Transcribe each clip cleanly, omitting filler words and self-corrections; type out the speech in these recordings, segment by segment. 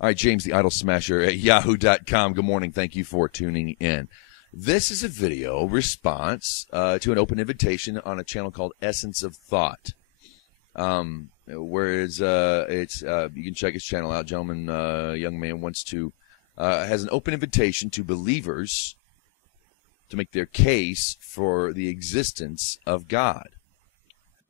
All right, James the Idol Smasher at yahoo.com. Good morning. Thank you for tuning in. This is a video response to an open invitation on a channel called Essence of Thought. Whereas you can check his channel out. Gentleman, young man has an open invitation to believers to make their case for the existence of God.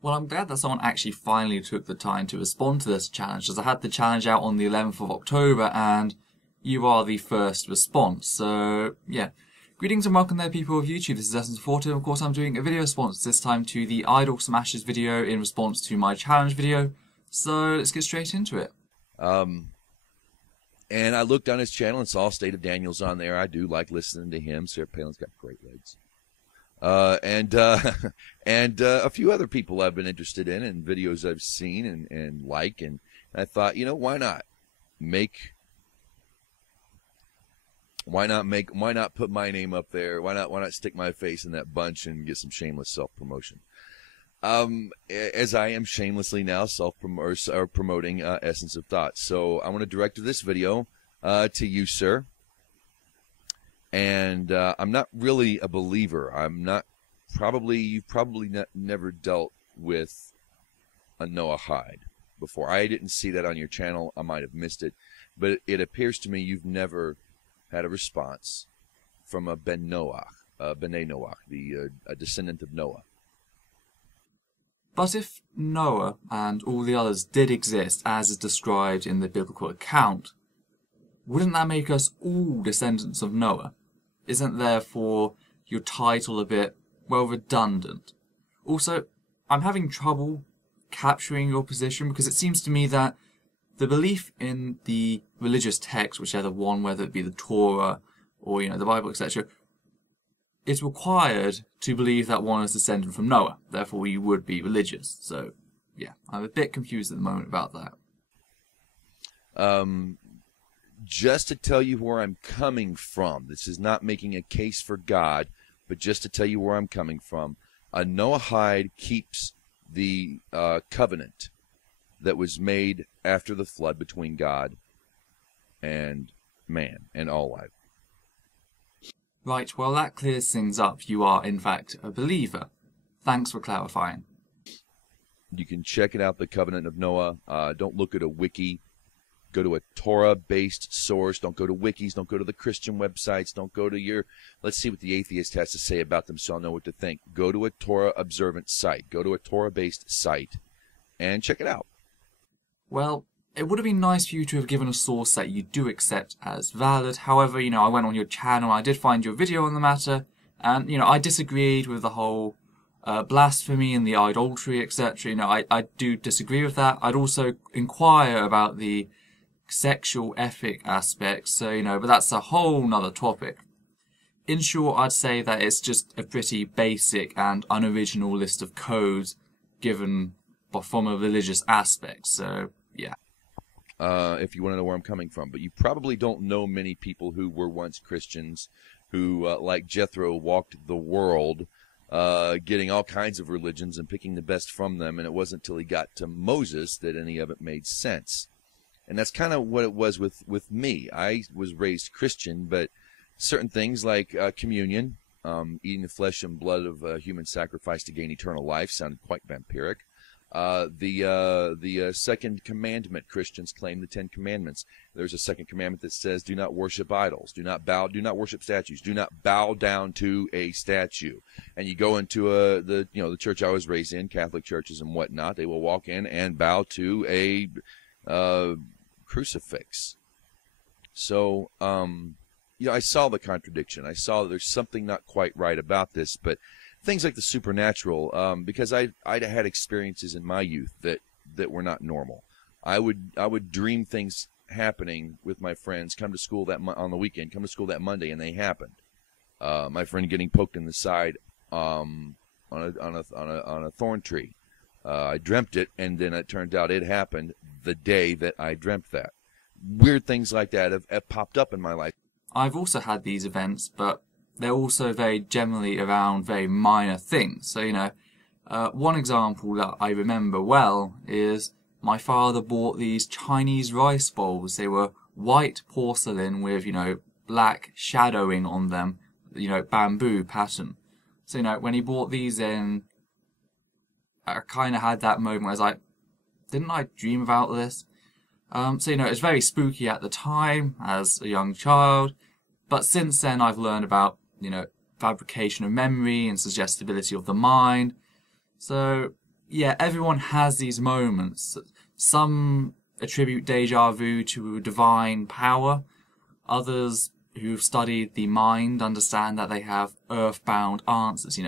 Well, I'm glad that someone actually finally took the time to respond to this challenge, as I had the challenge out on the 11th of October, and you are the first response. So, yeah. Greetings and welcome there, people of YouTube. This is Essence of Thought, and of course I'm doing a video response this time to the Idol Smashers video in response to my challenge video. So, let's get straight into it. And I looked on his channel and saw State of Daniel's on there. I do like listening to him. Sarah Palin's got great legs. And a few other people I've been interested in and videos I've seen and like, and I thought, you know, why not put my name up there? Why not stick my face in that bunch and get some shameless self-promotion? As I am shamelessly now promoting Essence of Thought. So I want to direct this video to you, sir. And I'm not really a believer. You've probably never dealt with a Noachide before. I didn't see that on your channel. I might have missed it. But it appears to me you've never had a response from a Ben Noach, B'nai Noach, a descendant of Noah. But if Noah and all the others did exist as is described in the biblical account, wouldn't that make us all descendants of Noah? Isn't therefore your title a bit, well, redundant? Also, I'm having trouble capturing your position because it seems to me that the belief in the religious text, whichever one, whether it be the Torah or, you know, the Bible, etc., is required to believe that one is descended from Noah. Therefore, you would be religious. So, yeah, I'm a bit confused at the moment about that. Just to tell you where I'm coming from, this is not making a case for God, but just to tell you where I'm coming from, a Noachide keeps the covenant that was made after the flood between God and man and all life. Right, well that clears things up. You are, in fact, a believer. Thanks for clarifying. You can check it out, the Covenant of Noah. Don't look at a wiki. Go to a Torah-based source. Don't go to wikis. Don't go to the Christian websites. Don't go to your, let's see what the atheist has to say about them so I'll know what to think. Go to a Torah-observant site. Go to a Torah-based site and check it out. Well, it would have been nice for you to have given a source that you do accept as valid. However, you know, I went on your channel, I did find your video on the matter, and, you know, I disagreed with the whole blasphemy and the idolatry, etc. You know, I do disagree with that. I'd also inquire about the sexual ethic aspects, so, you know, but that's a whole nother topic. In short, I'd say that it's just a pretty basic and unoriginal list of codes given from a religious aspect, so, yeah. If you want to know where I'm coming from. But you probably don't know many people who were once Christians who, like Jethro, walked the world getting all kinds of religions and picking the best from them, and it wasn't until he got to Moses that any of it made sense. And that's kind of what it was with me. I was raised Christian, but certain things like communion, eating the flesh and blood of a human sacrifice to gain eternal life, sounded quite vampiric. The second commandment, Christians claim the 10 Commandments. There's a second commandment that says, do not worship idols, do not worship statues, do not bow down to a statue. And you go into the church I was raised in, Catholic churches and whatnot, they will walk in and bow to a crucifix. So, I saw the contradiction. I saw that there's something not quite right about this, but things like the supernatural, because I had experiences in my youth that were not normal. I would dream things happening with my friends. Come to school on the weekend. Come to school that Monday, and they happened. My friend getting poked in the side on a thorn tree. I dreamt it, and then it turned out it happened the day that I dreamt that. Weird things like that have popped up in my life. I've also had these events, but they're also very generally around very minor things. So, you know, one example that I remember well is my father bought these Chinese rice bowls. They were white porcelain with, black shadowing on them, bamboo pattern. So, when he brought these in, I kind of had that moment where I was like, didn't I dream about this? So, it was very spooky at the time as a young child. But since then, I've learned about, fabrication of memory and suggestibility of the mind. So, yeah, everyone has these moments. Some attribute deja vu to divine power. Others who've studied the mind understand that they have earthbound answers.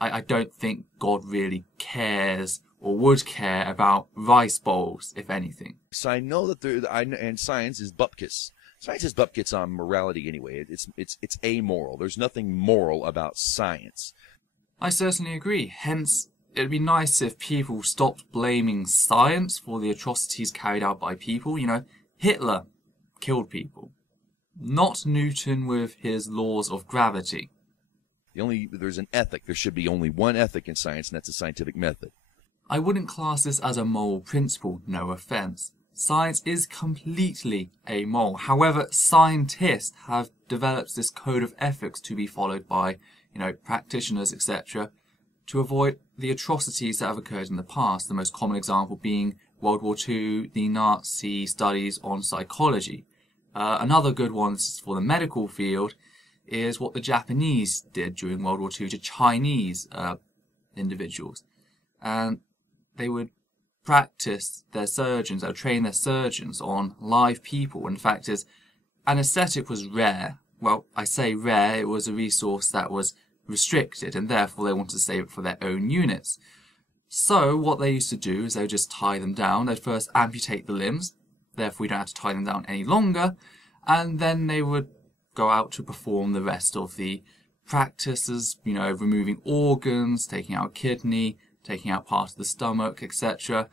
I don't think God really cares or would care about rice bowls, if anything. So I know that and science is bupkis. Science is bupkis on morality anyway. It's amoral. There's nothing moral about science. I certainly agree. Hence, it'd be nice if people stopped blaming science for the atrocities carried out by people. Hitler killed people. Not Newton with his laws of gravity. There's an ethic. There should be only one ethic in science, and that's the scientific method. I wouldn't class this as a moral principle, no offence. Science is completely amoral. However, scientists have developed this code of ethics to be followed by, practitioners, etc., to avoid the atrocities that have occurred in the past. The most common example being World War II, the Nazi studies on psychology. Another good one for the medical field is what the Japanese did during World War II to Chinese individuals. And they would practice their surgeons, or train their surgeons on live people. And the fact is, anesthetic was rare. Well, I say rare, it was a resource that was restricted, and therefore they wanted to save it for their own units. So what they used to do is they would just tie them down. They'd first amputate the limbs, therefore we don't have to tie them down any longer, and then they would go out to perform the rest of the practices, removing organs, taking out a kidney, taking out part of the stomach, etc.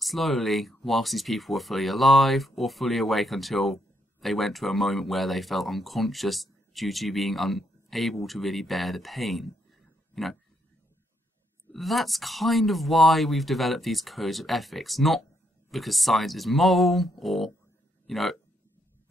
Slowly, whilst these people were fully alive or fully awake until they went to a moment where they felt unconscious due to being unable to really bear the pain. That's kind of why we've developed these codes of ethics, not because science is moral or,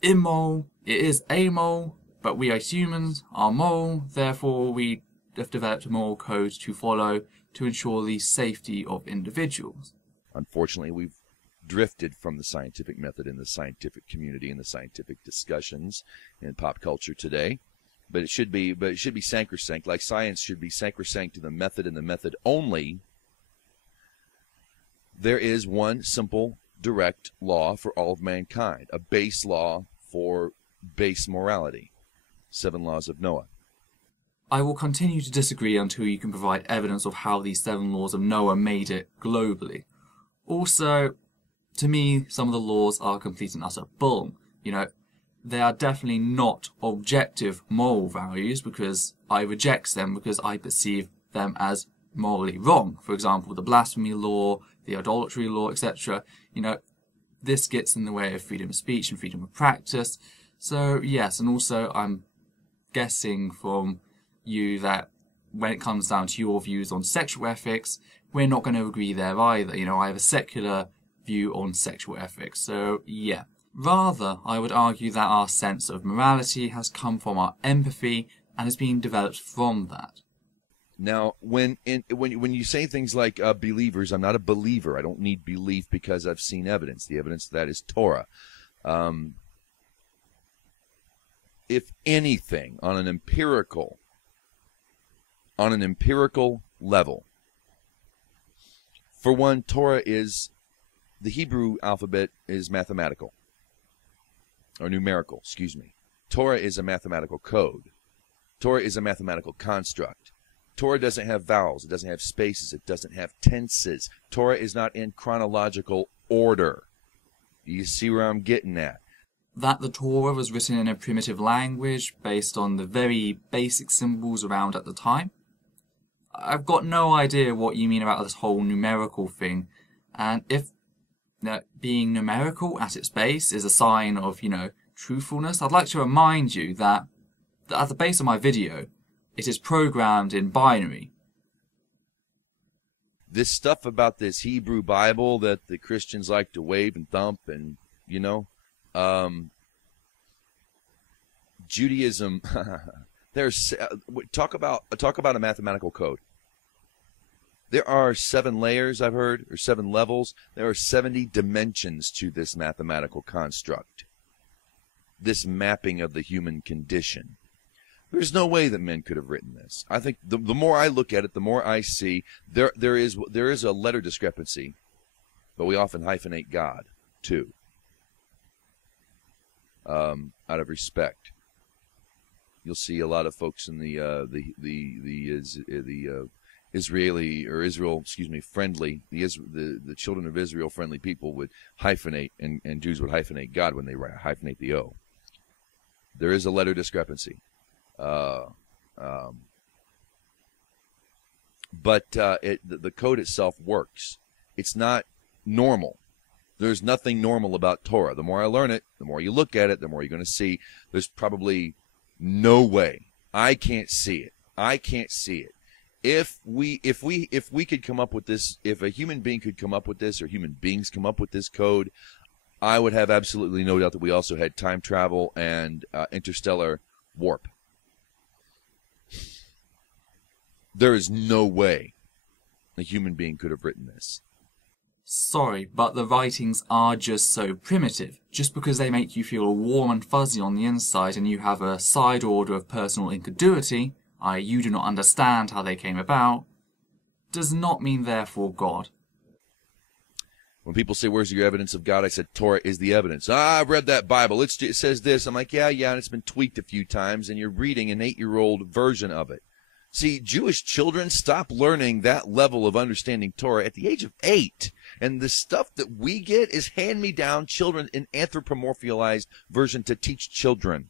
immoral. It is amoral, but we as humans are moral, therefore we have developed a moral code to follow to ensure the safety of individuals. Unfortunately, we've drifted from the scientific method in the scientific community and the scientific discussions in pop culture today. But it should be sacrosanct, like science should be sacrosanct to the method and the method only. There is one simple, direct law for all of mankind, a base law for base morality. 7 laws of Noah. I will continue to disagree until you can provide evidence of how these 7 laws of Noah made it globally. Also, to me, some of the laws are complete and utter bull. They are definitely not objective moral values because I reject them because I perceive them as morally wrong. For example, the blasphemy law, the idolatry law, etc. This gets in the way of freedom of speech and freedom of practice. So, yes, and also I'm guessing from you that when it comes down to your views on sexual ethics, we're not going to agree there either. I have a secular view on sexual ethics. So, yeah. Rather, I would argue that our sense of morality has come from our empathy and has been developed from that. Now, when you say things like believers, I'm not a believer. I don't need belief because I've seen evidence. The evidence of that is Torah. If anything, on an empirical level, for one, the Hebrew alphabet is mathematical. Or numerical, excuse me. Torah is a mathematical code. Torah is a mathematical construct. Torah doesn't have vowels. It doesn't have spaces. It doesn't have tenses. Torah is not in chronological order. You see where I'm getting at? That the Torah was written in a primitive language based on the very basic symbols around at the time. I've got no idea what you mean about this whole numerical thing. And if being numerical at its base is a sign of, truthfulness, I'd like to remind you that at the base of my video, it is programmed in binary. This stuff about this Hebrew Bible that the Christians like to wave and thump and, Judaism. There's talk about a mathematical code. There are 7 layers, I've heard, or 7 levels. There are 70 dimensions to this mathematical construct, this mapping of the human condition. There's no way that men could have written this. I think the more I look at it, the more I see there is a letter discrepancy, but we often hyphenate God too, out of respect. You'll see a lot of folks in the Israeli or Israel, friendly, the children of Israel friendly people would hyphenate, and Jews would hyphenate God when they hyphenate the O. There is a letter discrepancy. But the code itself works. It's not normal. There's nothing normal about Torah. The more I learn it, the more you look at it, the more you're going to see there's probably no way. I can't see it. I can't see it. If we could come up with this, if a human being could come up with this, or human beings come up with this code, I would have absolutely no doubt that we also had time travel and interstellar warp. There is no way a human being could have written this. Sorry, but the writings are just so primitive. Just because they make you feel warm and fuzzy on the inside and you have a side order of personal incongruity, i.e. you do not understand how they came about, does not mean therefore God. When people say, where's your evidence of God? I said, Torah is the evidence. I've read that Bible. It says this. I'm like, yeah, and it's been tweaked a few times, and you're reading an 8-year-old version of it. See, Jewish children stop learning that level of understanding Torah at the age of 8. And the stuff that we get is hand-me-down children in anthropomorphized version to teach children.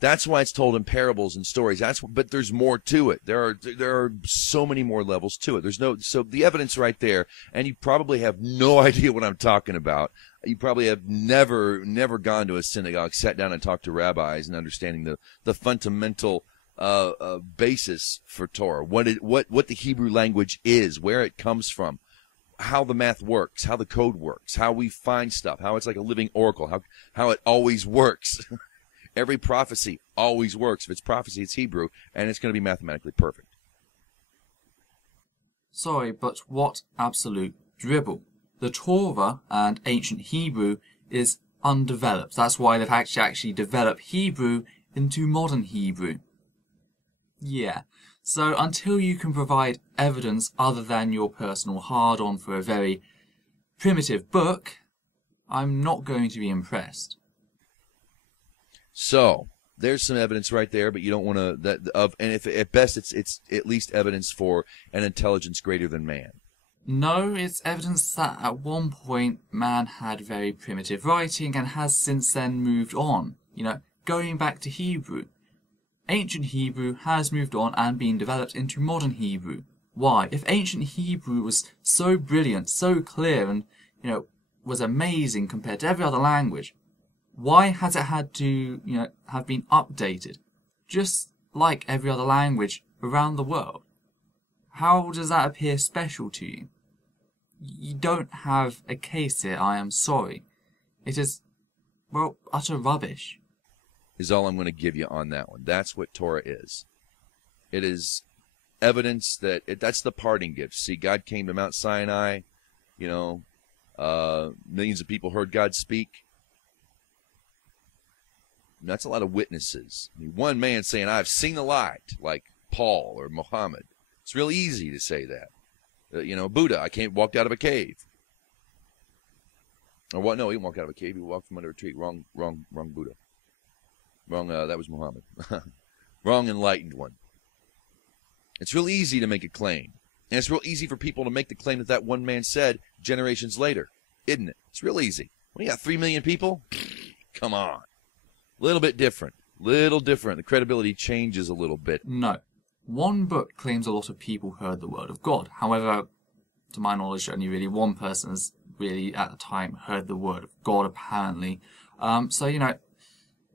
That's why it's told in parables and stories. But there's more to it. There are so many more levels to it. So the evidence right there, and you probably have no idea what I'm talking about. You probably have never gone to a synagogue, sat down and talked to rabbis and understanding the fundamental basis for Torah, what the Hebrew language is, where it comes from, how the math works, how the code works, how we find stuff, how it's like a living oracle, how it always works. Every prophecy always works. If it's prophecy, it's Hebrew, and it's going to be mathematically perfect. Sorry, but what absolute dribble. The Torah and ancient Hebrew is undeveloped. That's why they've actually developed Hebrew into modern Hebrew. Yeah, so until you can provide evidence other than your personal hard-on for a very primitive book, I'm not going to be impressed. So there's some evidence right there, but you don't want to and if at best it's at least evidence for an intelligence greater than man. No, it's evidence that at one point man had very primitive writing and has since then moved on. Going back to Hebrew. Ancient Hebrew has moved on and been developed into modern Hebrew. Why? If ancient Hebrew was so brilliant, so clear, and was amazing compared to every other language, why has it had to have been updated, just like every other language around the world? How does that appear special to you? You don't have a case here, I am sorry. It is, well, utter rubbish. Is all I'm going to give you on that one. That's what Torah is. It is evidence that's the parting gift. See, God came to Mount Sinai, millions of people heard God speak. And that's a lot of witnesses. One man saying, I've seen the light, like Paul or Muhammad. It's real easy to say that. Buddha, I walked out of a cave. Or what? No, he didn't walk out of a cave. He walked from under a tree. Wrong Buddha. Wrong, that was Muhammad. Wrong enlightened one. It's real easy to make a claim. And it's real easy for people to make the claim that one man said generations later. Isn't it? It's real easy. When you got 3 million people, come on. Little bit different. Little different. The credibility changes a little bit. No. One book claims a lot of people heard the word of God. However, to my knowledge, only really one person has really, at the time, heard the word of God, apparently.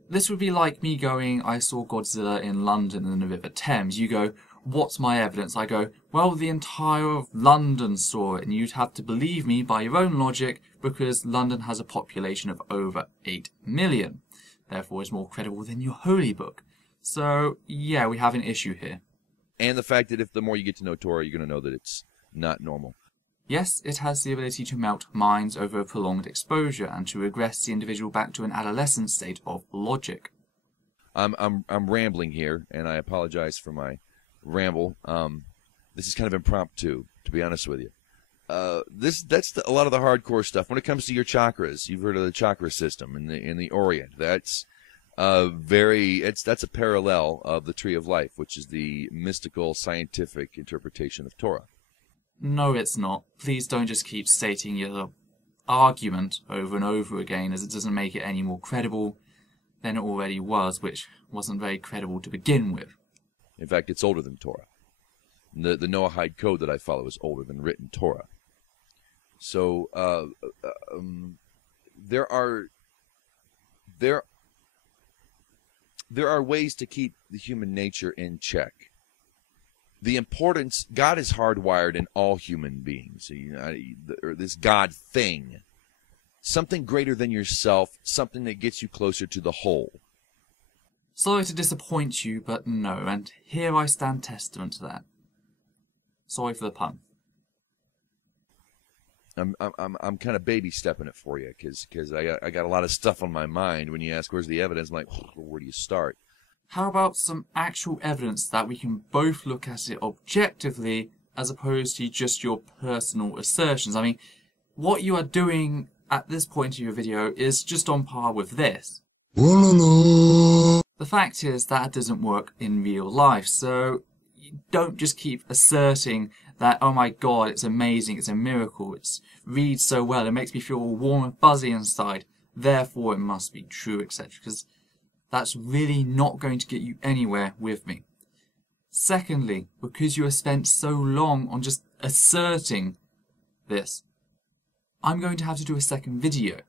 This would be like me going, I saw Godzilla in London in the River Thames. You go, what's my evidence? I go, well, the entire of London saw it, and you'd have to believe me by your own logic because London has a population of over 8 million. Therefore, it's more credible than your holy book. So, yeah, we have an issue here. And the fact that if the more you get to know Torah, you're going to know that it's not normal. Yes, it has the ability to melt minds over prolonged exposure and to regress the individual back to an adolescent state of logic. I'm rambling here, and I apologize for my ramble. This is kind of impromptu, to be honest with you. That's a lot of the hardcore stuff. When it comes to your chakras, you've heard of the chakra system in the Orient. That's that's a parallel of the Tree of Life, which is the mystical, scientific interpretation of Torah. No, it's not. Please don't just keep stating your argument over and over again, as it doesn't make it any more credible than it already was, which wasn't very credible to begin with. In fact, it's older than Torah. The Noachide code that I follow is older than written Torah. So there are ways to keep the human nature in check. The importance, God is hardwired in all human beings. This God thing, something greater than yourself, something that gets you closer to the whole. Sorry to disappoint you, but no, and here I stand testament to that. Sorry for the pun. I'm kind of baby stepping it for you because I got a lot of stuff on my mind. When you ask where's the evidence, I'm like, where do you start? How about some actual evidence that we can both look at it objectively as opposed to just your personal assertions? I mean, what you are doing at this point of your video is just on par with this. The fact is that doesn't work in real life, so you don't just keep asserting that, oh my god, it's amazing, it's a miracle, it reads so well, it makes me feel all warm and fuzzy inside, therefore it must be true, etc. Because that's really not going to get you anywhere with me. Secondly, because you have spent so long on just asserting this, I'm going to have to do a second video.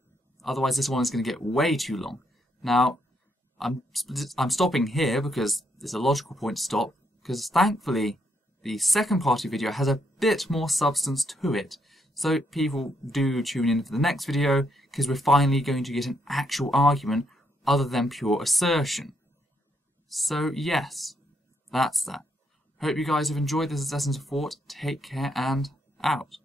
Otherwise this one is going to get way too long. Now, I'm stopping here because there's a logical point to stop, because thankfully the second part of the video has a bit more substance to it. So people do tune in for the next video, because we're finally going to get an actual argument other than pure assertion. So yes, that's that. Hope you guys have enjoyed this Descendant. Take care and out.